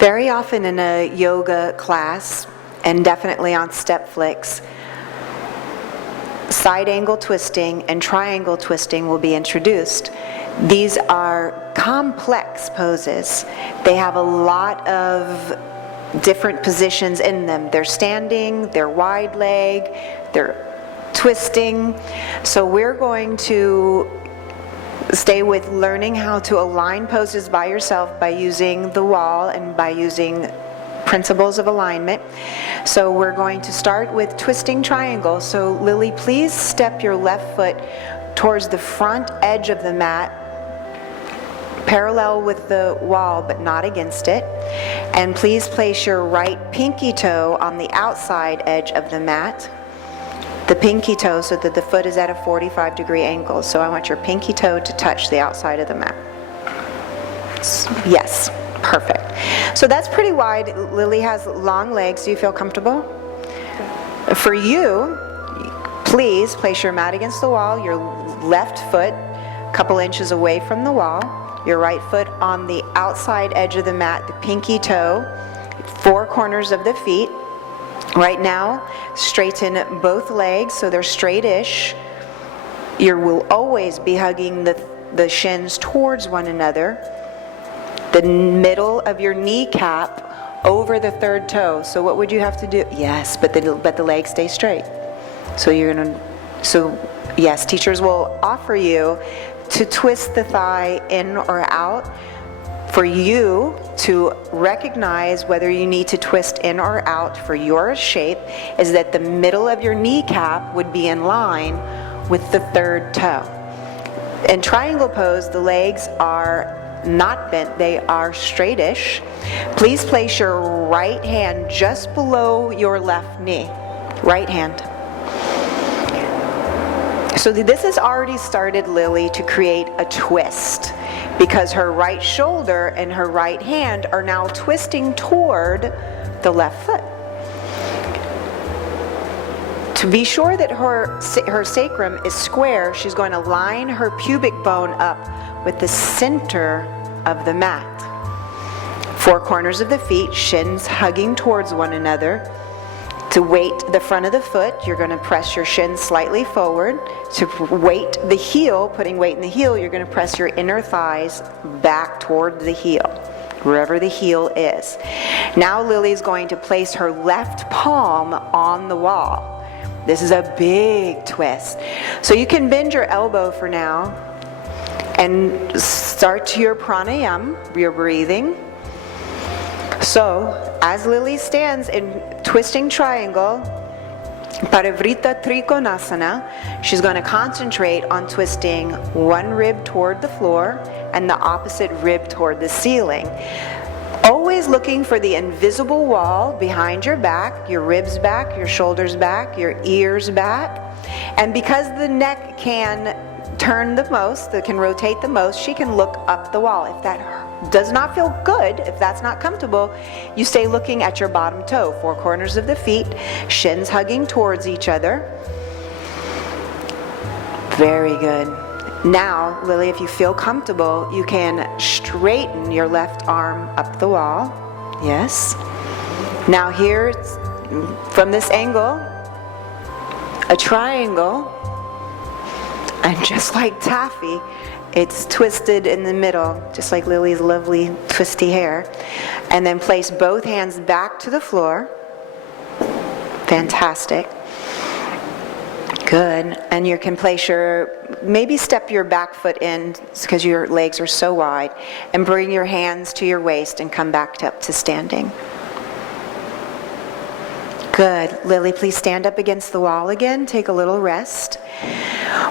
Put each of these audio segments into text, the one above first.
Very often in a yoga class, and definitely on StepFlix, side angle twisting and triangle twisting will be introduced. These are complex poses. They have a lot of different positions in them. They're standing, they're wide leg, they're twisting. So we're going to stay with learning how to align poses by yourself by using the wall and by using principles of alignment. So we're going to start with twisting triangle. So Lily, please step your left foot towards the front edge of the mat, parallel with the wall but not against it. And please place your right pinky toe on the outside edge of the mat. The pinky toe so that the foot is at a 45-degree angle. So I want your pinky toe to touch the outside of the mat. Yes, perfect. So that's pretty wide. Lily has long legs. Do you feel comfortable? For you, please place your mat against the wall, your left foot a couple inches away from the wall, your right foot on the outside edge of the mat, the pinky toe, four corners of the feet. Right now, straighten both legs so they're straight-ish. You will always be hugging the shins towards one another. The middle of your kneecap over the third toe. So what would you have to do? Yes, but the legs stay straight. So yes, teachers will offer you to twist the thigh in or out. For you to recognize whether you need to twist in or out for your shape is that the middle of your kneecap would be in line with the third toe. In triangle pose, the legs are not bent, they are straightish. Please place your right hand just below your left knee. Right hand. So this has already started Lily to create a twist, because her right shoulder and her right hand are now twisting toward the left foot. To be sure that her sacrum is square, she's going to line her pubic bone up with the center of the mat. Four corners of the feet, shins hugging towards one another. To weight the front of the foot, you're going to press your shins slightly forward. To weight the heel, putting weight in the heel, you're going to press your inner thighs back toward the heel, wherever the heel is. Now Lily's going to place her left palm on the wall. This is a big twist. So you can bend your elbow for now and start your pranayama, your breathing. So, as Lily stands in twisting triangle, Parivrita Trikonasana, she's going to concentrate on twisting one rib toward the floor and the opposite rib toward the ceiling. Always looking for the invisible wall behind your back, your ribs back, your shoulders back, your ears back. And because the neck can turn the most, that can rotate the most, she can look up the wall. If that does not feel good, if that's not comfortable, you stay looking at your bottom toe, four corners of the feet, shins hugging towards each other. Very good. Now, Lily, if you feel comfortable, you can straighten your left arm up the wall. Yes. Now here, from this angle, a triangle, and just like taffy, it's twisted in the middle, just like Lily's lovely twisty hair. And then place both hands back to the floor. Fantastic. Good. And you can place maybe step your back foot in because your legs are so wide, and bring your hands to your waist and come back up to standing. Good. Lily, please stand up against the wall again. Take a little rest.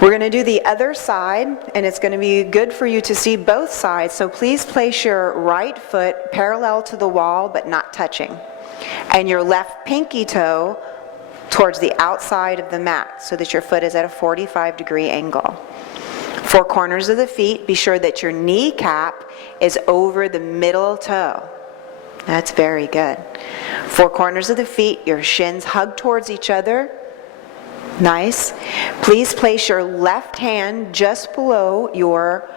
We're going to do the other side, and it's going to be good for you to see both sides. So please place your right foot parallel to the wall but not touching, and your left pinky toe towards the outside of the mat so that your foot is at a 45-degree angle. Four corners of the feet, be sure that your kneecap is over the middle toe. That's very good. Four corners of the feet, your shins hug towards each other. Nice. Please place your left hand just below your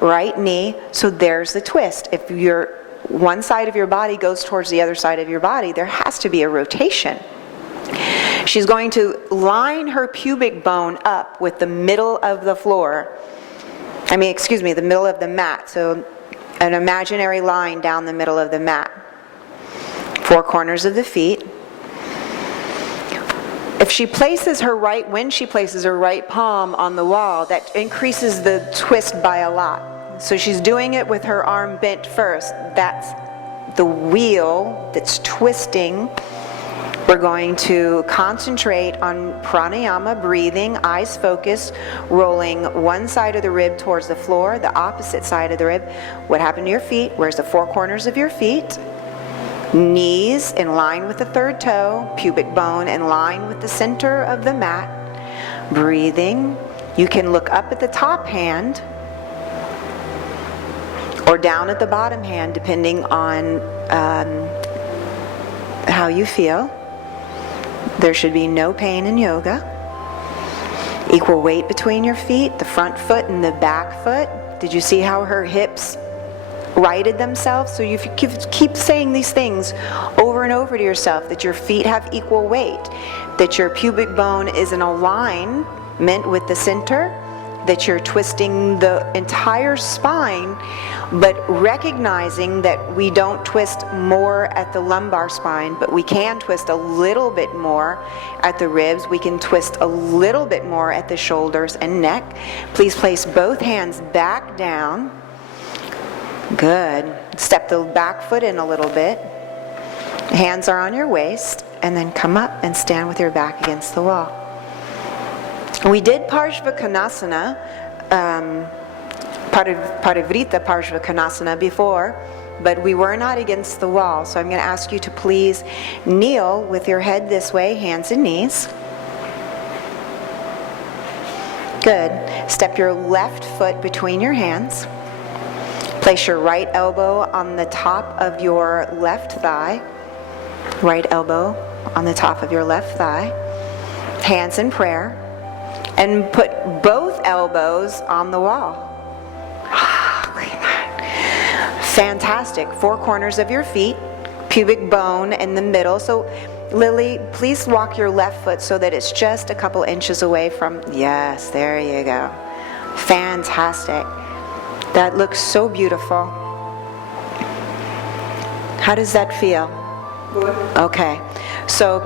right knee. So there's the twist. If your one side of your body goes towards the other side of your body, there has to be a rotation. She's going to line her pubic bone up with the middle of the floor. The middle of the mat. So an imaginary line down the middle of the mat. 4 corners of the feet. When she places her right palm on the wall, that increases the twist by a lot. So she's doing it with her arm bent first. That's the wheel that's twisting. We're going to concentrate on pranayama, breathing, eyes focused, rolling one side of the rib towards the floor, the opposite side of the rib. What happened to your feet? Where's the 4 corners of your feet? Knees in line with the 3rd toe, pubic bone in line with the center of the mat. Breathing. You can look up at the top hand or down at the bottom hand, depending on how you feel. There should be no pain in yoga. Equal weight between your feet, the front foot and the back foot. Did you see how her hips righted themselves? So you keep saying these things over and over to yourself, that your feet have equal weight, that your pubic bone is in alignment with the center, that you're twisting the entire spine, but recognizing that we don't twist more at the lumbar spine, but we can twist a little bit more at the ribs. We can twist a little bit more at the shoulders and neck. Please place both hands back down. Good. Step the back foot in a little bit. Hands are on your waist, and then come up and stand with your back against the wall. We did Parshvakonasana, Parivrita Parshvakonasana before, but we were not against the wall. So I'm going to ask you to please kneel with your head this way, hands and knees. Good. Step your left foot between your hands. Place your right elbow on the top of your left thigh. Right elbow on the top of your left thigh. Hands in prayer. And put both elbows on the wall. Look at that. Fantastic. 4 corners of your feet, pubic bone in the middle. So Lily, please walk your left foot so that it's just a couple inches away from, yes, there you go. Fantastic. That looks so beautiful. How does that feel? Good. Okay. So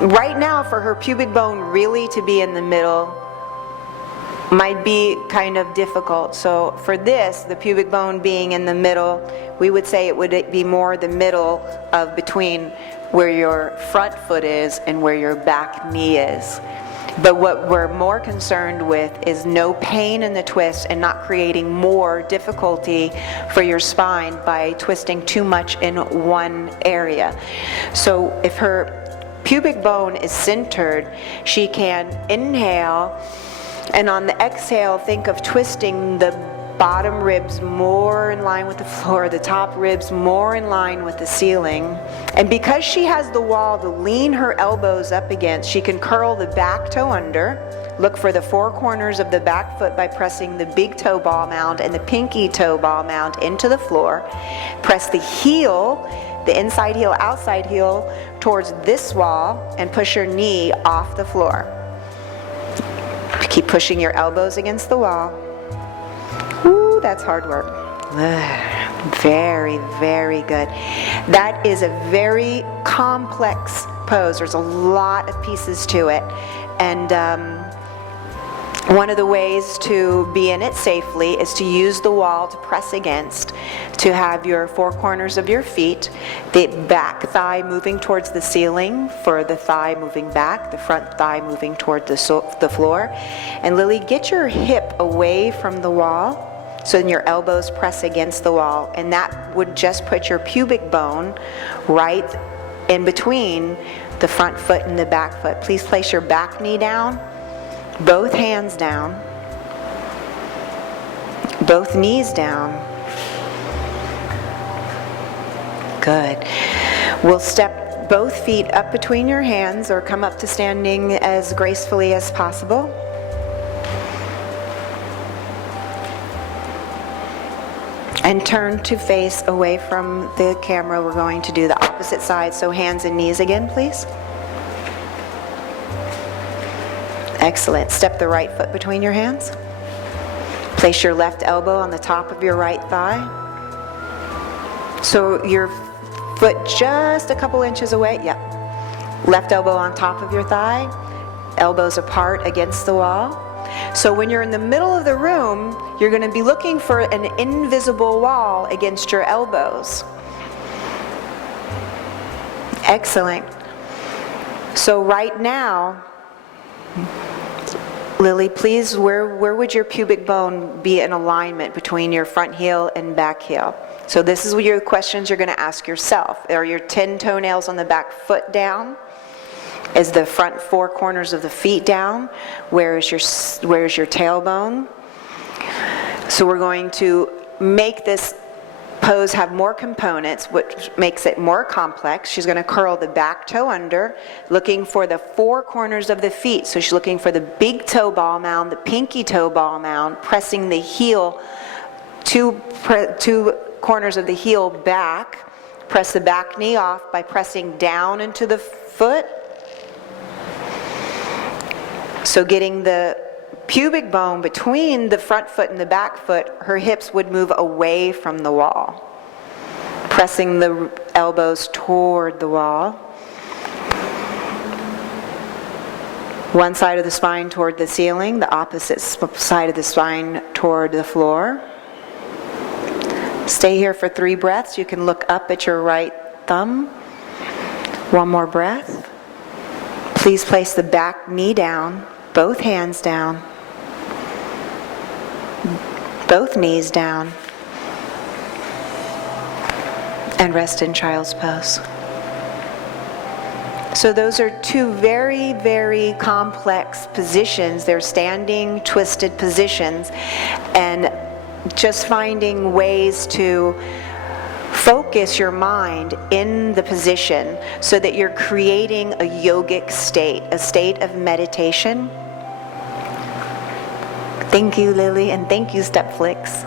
right now, for her pubic bone really to be in the middle might be kind of difficult. So for this, the pubic bone being in the middle, we would say it would be more the middle of between where your front foot is and where your back knee is. But what we're more concerned with is no pain in the twist and not creating more difficulty for your spine by twisting too much in one area. So if her pubic bone is centered, she can inhale, and on the exhale, think of twisting the bottom ribs more in line with the floor, the top ribs more in line with the ceiling. And because she has the wall to lean her elbows up against, she can curl the back toe under. Look for the 4 corners of the back foot by pressing the big toe ball mound and the pinky toe ball mound into the floor. Press the heel, the inside heel, outside heel towards this wall, and push your knee off the floor. Keep pushing your elbows against the wall. Ooh, that's hard work. Very, very good. That is a very complex pose. There's a lot of pieces to it. And one of the ways to be in it safely is to use the wall to press against, to have your 4 corners of your feet, the back thigh moving towards the ceiling for the thigh moving back, the front thigh moving toward the floor. And Lily, get your hip away from the wall so then your elbows press against the wall, and that would just put your pubic bone right in between the front foot and the back foot. Please place your back knee down. Both hands down, both knees down. Good. We'll step both feet up between your hands or come up to standing as gracefully as possible. And turn to face away from the camera. We're going to do the opposite side, so hands and knees again, please. Excellent. Step the right foot between your hands. Place your left elbow on the top of your right thigh. So your foot just a couple inches away. Yep. Left elbow on top of your thigh. Elbows apart against the wall. So when you're in the middle of the room, you're going to be looking for an invisible wall against your elbows. Excellent. So right now, Lily, please, where would your pubic bone be in alignment between your front heel and back heel? So this is your questions you're going to ask yourself. Are your 10 toenails on the back foot down? Is the front 4 corners of the feet down? Where's your tailbone? So we're going to make this pose have more components, which makes it more complex. She's going to curl the back toe under, looking for the 4 corners of the feet. So she's looking for the big toe ball mound, the pinky toe ball mound, pressing the heel, two corners of the heel back. Press the back knee off by pressing down into the foot. So getting the pubic bone between the front foot and the back foot, her hips would move away from the wall. Pressing the elbows toward the wall. One side of the spine toward the ceiling, the opposite side of the spine toward the floor. Stay here for 3 breaths. You can look up at your right thumb. One more breath. Please place the back knee down, both hands down, both knees down, and rest in child's pose. So those are 2 very, very complex positions. They're standing, twisted positions, and just finding ways to focus your mind in the position so that you're creating a yogic state, a state of meditation. Thank you, Lily, and thank you, StepFlix.